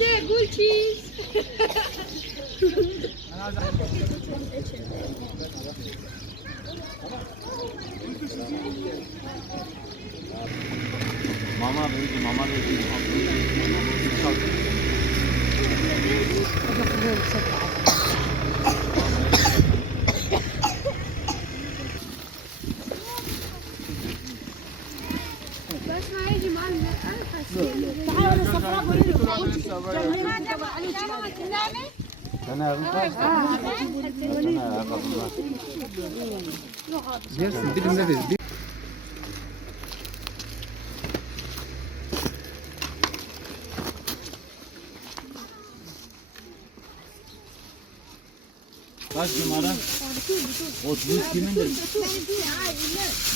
ده قول تشيز. Mama verdi, mama verdi. بس ما يجي معنا انا حاسين. تعالوا الصفراء قولي أنا kaç numara? 33 kimindir?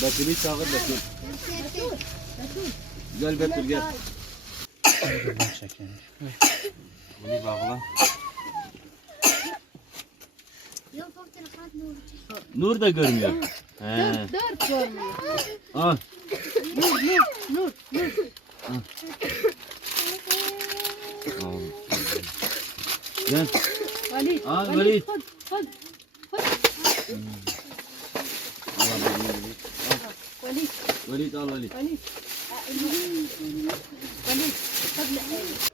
Betül'ü çağır Betül. Gel Betül gel. Bunu bağla. Nur da görmüyor. He. Dört görmüyor. Al. Nur. Al. Gel. Valid. Al Valid. خذ. Al وليد. Valid al Valid. وليد. وليد. خذ